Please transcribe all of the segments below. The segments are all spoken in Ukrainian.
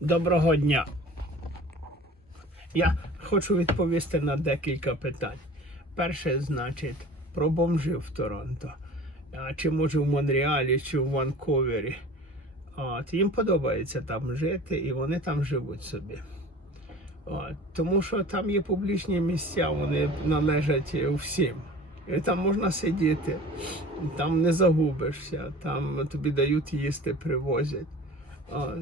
Доброго дня. Я хочу відповісти на декілька питань. Перше, значить, про бомжів в Торонто. Чи може в Монреалі, чи в Ванковері. От, їм подобається там жити, і вони там живуть собі. От, тому що там є публічні місця, вони належать всім. І там можна сидіти, там не загубишся, там тобі дають їсти, привозять.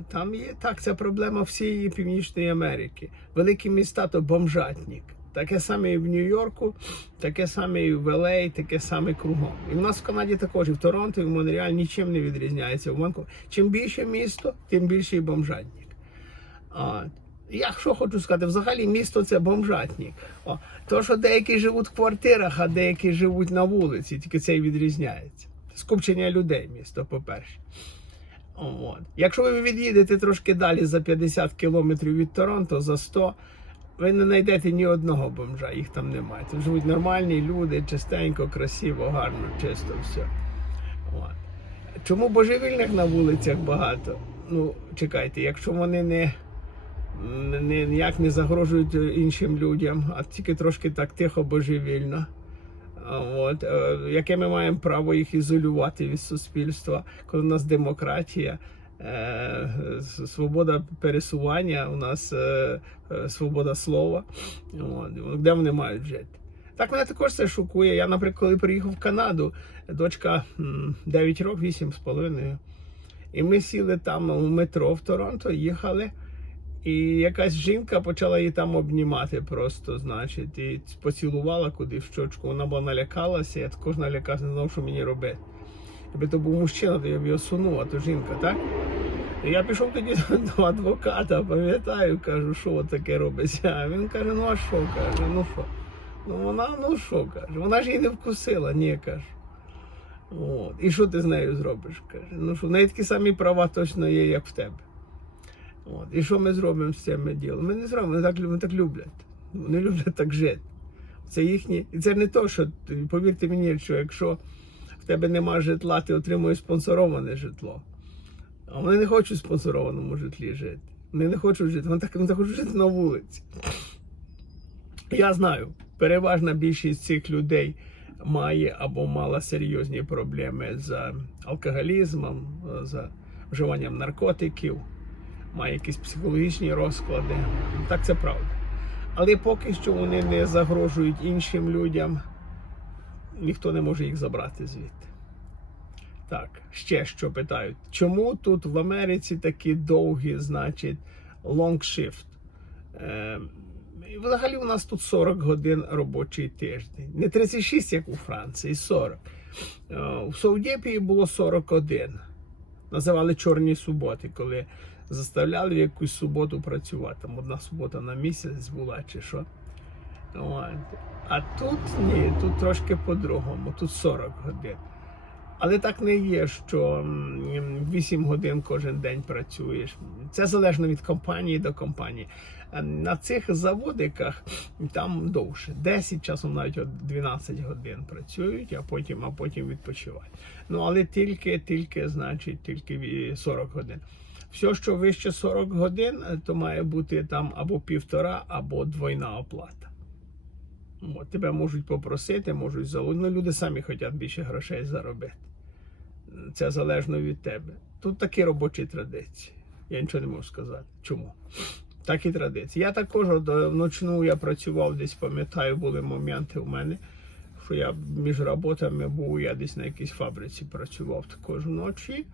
Там є так, це проблема всієї Північної Америки. Великі міста то бомжатник. Таке саме і в Нью-Йорку, таке саме і в ЛА, таке саме кругом. І в нас в Канаді також, і в Торонто, і в Монреалі нічим не відрізняється. В Ванкувері. Чим більше місто, тим більший бомжатник. От. Я що хочу сказати, взагалі місто це бомжатник. О, то, що деякі живуть в квартирах, а деякі живуть на вулиці, тільки це і відрізняється. Скупчення людей місто, по-перше. От. Якщо ви від'їдете трошки далі за 50 кілометрів від Торонто, за 100, ви не знайдете ні одного бомжа, їх там немає. Там живуть нормальні люди, чистенько, красиво, гарно, чисто все. От. Чому божевільних на вулицях багато? Ну, чекайте, якщо вони не ніяк не загрожують іншим людям, а тільки трошки так тихо божевільно. От, е, яке ми маємо право їх ізолювати від суспільства, коли у нас демократія, е, свобода пересування, у нас е, свобода слова. От, де вони мають жити? Так мене також це шокує. Я, наприклад, коли приїхав в Канаду, дочка 9 років, 8 з половиною. І ми сіли там у метро в Торонто, їхали. І якась жінка почала її там обнімати просто, значить, і поцілувала куди в щочку. Вона була налякалася, я також налякався, не знав, що мені робити. Якби то був мужчина, то я б його сунув, а то жінка, так? І я пішов тоді до адвоката, пам'ятаю, кажу, що таке робиться. А він каже, ну а що каже, ну що? Ну вона, ну що каже, вона ж її не вкусила, ні, каже. От. І що ти з нею зробиш? каже. Ну що, в неї такі самі права точно є, як в тебе. От. І що ми зробимо з цим ділом? Ми не зробимо, вони так, вони так люблять. Вони люблять так жити. Це їхні. І це не то, що повірте мені, що якщо в тебе нема житла, ти отримуєш спонсороване житло. А вони не хочуть в спонсорованому житлі жити. Вони не хочуть жити, вони так вони так хочуть жити на вулиці. Я знаю, переважна більшість цих людей має або мала серйозні проблеми з алкоголізмом, з вживанням наркотиків, має якісь психологічні розклади. Так це правда. Але поки що вони не загрожують іншим людям, ніхто не може їх забрати звідти. Так, ще що питають. Чому тут в Америці такі довгі, значить, long shift? Е, взагалі у нас тут 40 годин робочий тиждень. Не 36, як у Франції, 40. Е, В Саудєпії було 41. Називали чорні суботи, коли заставляли в якусь суботу працювати. Там одна субота на місяць була чи що. А тут ні, тут трошки по-другому, тут 40 годин. Але так не є, що 8 годин кожен день працюєш. Це залежно від компанії до компанії. Е, На цих заводиках там довше. 10 часом навіть 12 годин працюють, а потім, а потім відпочивають. Ну але тільки, тільки, значить, тільки 40 годин. Все, що вище 40 годин, е, то має бути там або півтора, або двойна оплата. От, тебе можуть попросити, можуть залучити. Ну, люди самі хочуть більше грошей заробити. Це залежно від тебе. Тут такі робочі традиції. Я нічого не можу сказати. Чому? Такі традиції. Я також е, вночну я працював десь, пам'ятаю, були моменти у мене, що я між роботами був, я десь на якійсь фабриці працював також вночі.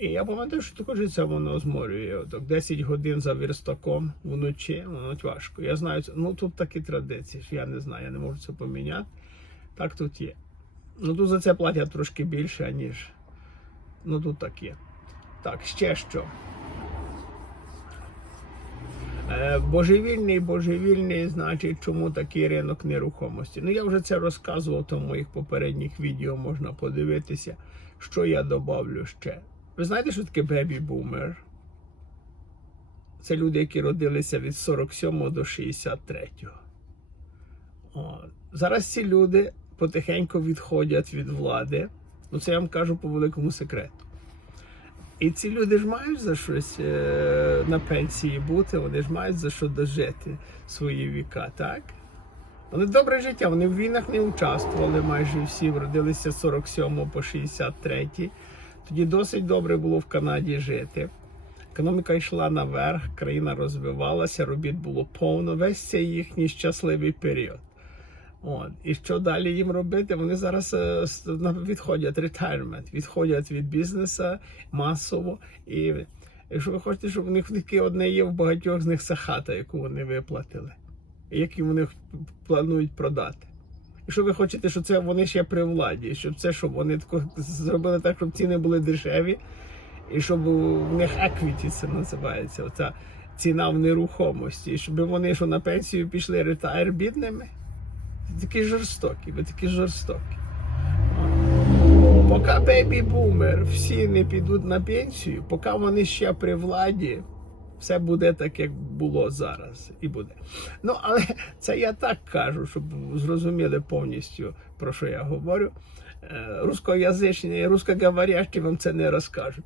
І я пам'ятаю, що також це воно зморює. Отак 10 годин за верстаком вночі, воно важко. Я знаю, ну тут такі традиції, що я не знаю, я не можу це поміняти. Так тут є. Ну тут за це платять трошки більше, ніж. Ну тут так є. Так, ще що. Е, Божевільний, божевільний, значить, чому такий ринок нерухомості. Ну я вже це розказував, то в моїх попередніх відео можна подивитися, що я добавлю ще. Ви знаєте, що таке бебі-бумер? Це люди, які родилися від 47 до 63. О, зараз ці люди потихеньку відходять від влади. Ну, це я вам кажу по великому секрету. І ці люди ж мають за щось е, на пенсії бути, вони ж мають за що дожити свої віка, так? Вони добре життя, вони в війнах не участвували майже всі, родилися з 47 по 63. Тоді досить добре було в Канаді жити. Економіка йшла наверх, країна розвивалася, робіт було повно, весь цей їхній щасливий період. От. І що далі їм робити? Вони зараз е, відходять retirement, відходять від бізнесу масово. І якщо ви хочете, щоб у них таке одне є в багатьох з них це хата, яку вони виплатили, яку вони планують продати. Якщо ви хочете, щоб це вони ще при владі, щоб це, щоб вони тако зробили так, щоб ціни були дешеві, і щоб у них equity це називається, оця ціна в нерухомості, щоб вони що на пенсію пішли ретайр бідними. Ви такі жорстокі, ви такі жорстокі. Поки бейбі-бумер всі не підуть на пенсію, поки вони ще при владі, все буде так, як було зараз. І буде. Ну, але це я так кажу, щоб зрозуміли повністю, про що я говорю. Е, Рускоязичні рускоговорящі вам це не розкажуть.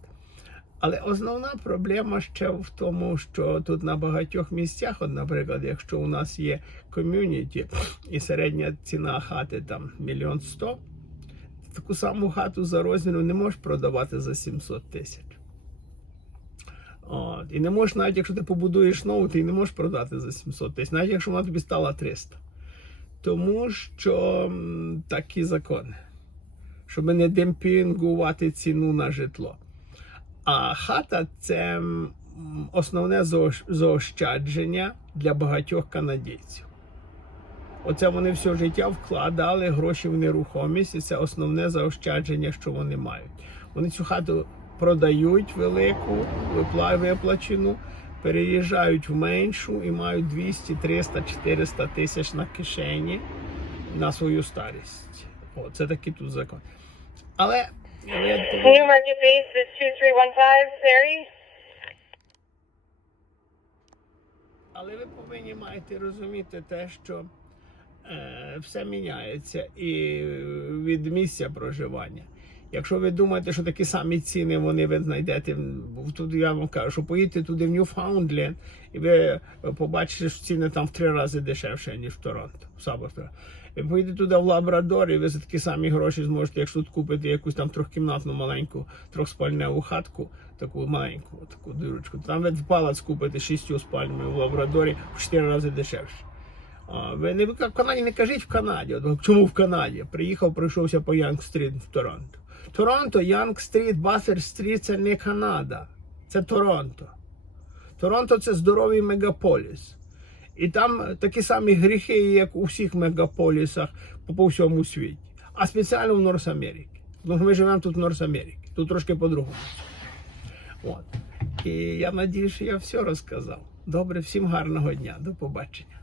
Але основна проблема ще в тому, що тут на багатьох місцях, от, наприклад, якщо у нас є ком'юніті і середня ціна хати там мільйон сто, таку саму хату за розміром не можеш продавати за 700 тисяч. От. І не можеш, навіть якщо ти побудуєш нову, ти її не можеш продати за 700 тисяч, навіть якщо вона тобі стала 300. Тому що такі закони, щоб не демпінгувати ціну на житло. А хата це основне заощадження для багатьох канадійців. Оце вони все життя вкладали гроші в нерухомість, і це основне заощадження, що вони мають. Вони цю хату продають велику, виплачену, переїжджають в меншу і мають 200, 300, 400 тисяч на кишені на свою старість. О, це такий тут закон. Але але New market base is 2315, Sari. Але ви повинні маєте розуміти те, що е, все міняється і від місця проживання. Якщо ви думаєте, що такі самі ціни вони ви знайдете, тут я вам кажу, що поїдьте туди в Ньюфаундленд, і ви побачите, що ціни там в три рази дешевше, ніж в Торонто. в Сабах. Ви поїдете туди в Лабрадор, і ви за такі самі гроші зможете, якщо тут купити якусь там трьохкімнатну маленьку трьохспальневу хатку, таку маленьку, таку дирочку. Там ви палац купите шістю спальнями в Лабрадорі в 4 рази дешевше. А, ви не в Канаді не кажіть в Канаді. От, чому в Канаді? Приїхав, пройшовся по Янг Стріт в Торонто. Торонто, Янг Стріт, Басер Стріт це не Канада, це Торонто. Торонто це здоровий мегаполіс. І там такі самі гріхи, як у всіх мегаполісах по, по всьому світі. А спеціально в Норс Америці. Тому ми живемо тут в Норс Америці. Тут трошки по-другому. От. І я надію, що я все розказав. Добре, всім гарного дня. До побачення.